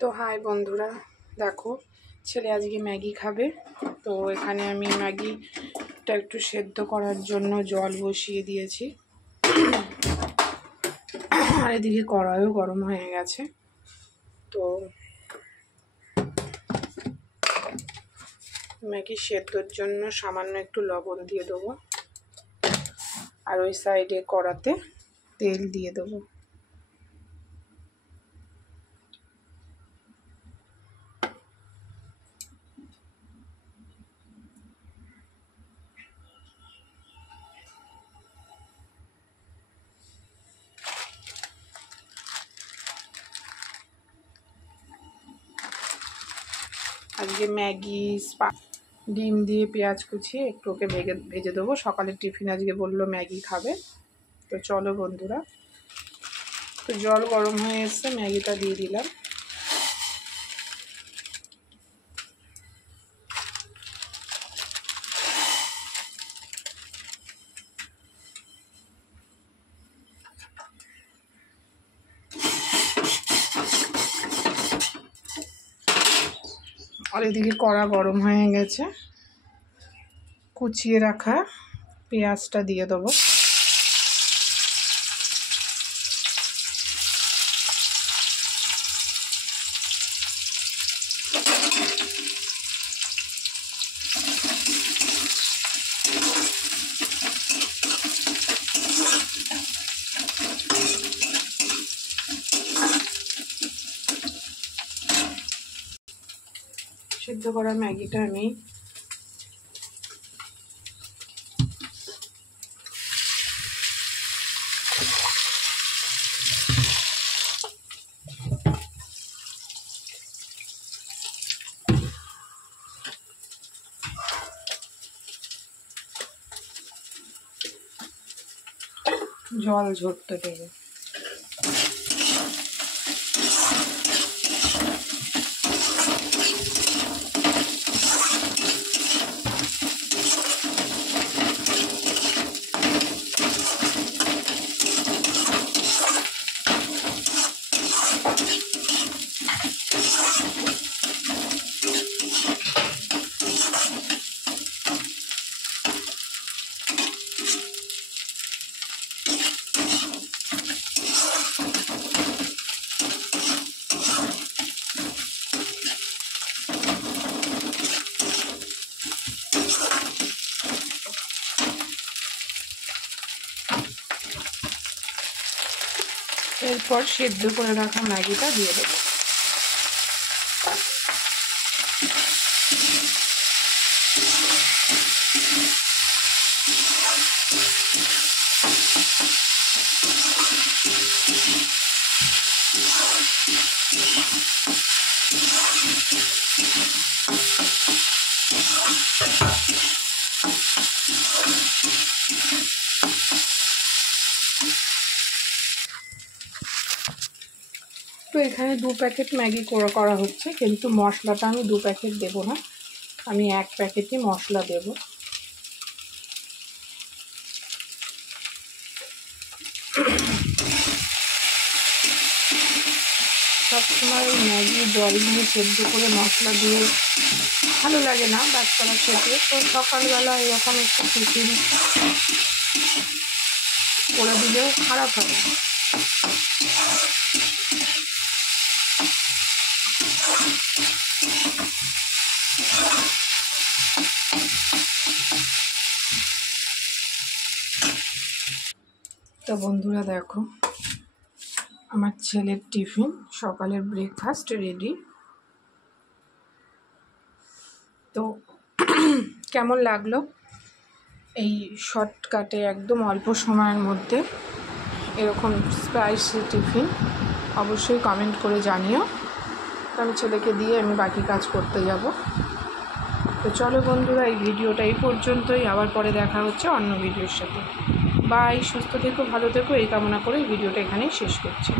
তো হাই বন্ধুরা, দেখো ছেলে আজকে ম্যাগি খাবে। তো এখানে আমি ম্যাগিটা একটু সেদ্ধ করার জন্য জল বসিয়ে দিয়েছি, আর এদিকে কড়াইও গরম হয়ে গেছে। তো ম্যাগি সেদ্ধর জন্য সামান্য একটু লবণ দিয়ে দেবো, আর ওই সাইডে কড়াতে তেল দিয়ে দেবো। আজকে ম্যাগি ডিম দিয়ে পেঁয়াজ কুচিয়ে একটু ওকে ভেজে দেবো। সকালের টিফিন আজকে বললো ম্যাগি খাবে। তো চলো বন্ধুরা, তো জল গরম হয়ে এসছে, ম্যাগিটা দিয়ে দিলাম। আর এদিকে কড়া গরম হয়ে গেছে, কুচিয়ে রাখা পেঁয়াজটা দিয়ে দেবো। সিদ্ধ করা ম্যাগিটা আমি জল ঝরতে দেবো। এরপর সেদ্ধ করে রাখা ম্যাগিটা দিয়ে দেবো। তো এখানে 2 প্যাকেট ম্যাগি করা হচ্ছে, কিন্তু মশলাটা আমি 2 প্যাকেট দেবো না, আমি 1 প্যাকেটই মশলা দেব। সবসময় ম্যাগি জল দিয়ে সেদ্ধ করে মশলা দিয়ে ভালো লাগে না বাচ্চারা খেতে। তো সকালবেলা এরকম একটু টিফিন করে দিলে খারাপ হবে। তো বন্ধুরা দেখো, আমার ছেলের টিফিন, সকালের ব্রেকফাস্ট রেডি। তো কেমন লাগলো এই শর্টকাটে একদম অল্প সময়ের মধ্যে এরকম স্পাইসি টিফিন? অবশ্যই কমেন্ট করে জানিও। তো আমি ছেলেকে দিয়ে আমি বাকি কাজ করতে যাব। তো চলো বন্ধুরা, এই ভিডিওটা এই পর্যন্তই। আবার পরে দেখা হচ্ছে অন্য ভিডিওর সাথে। বাই, সুস্থ থেকো, ভালো থেকো, এই কামনা করে এই ভিডিওটা এখানেই শেষ করছি।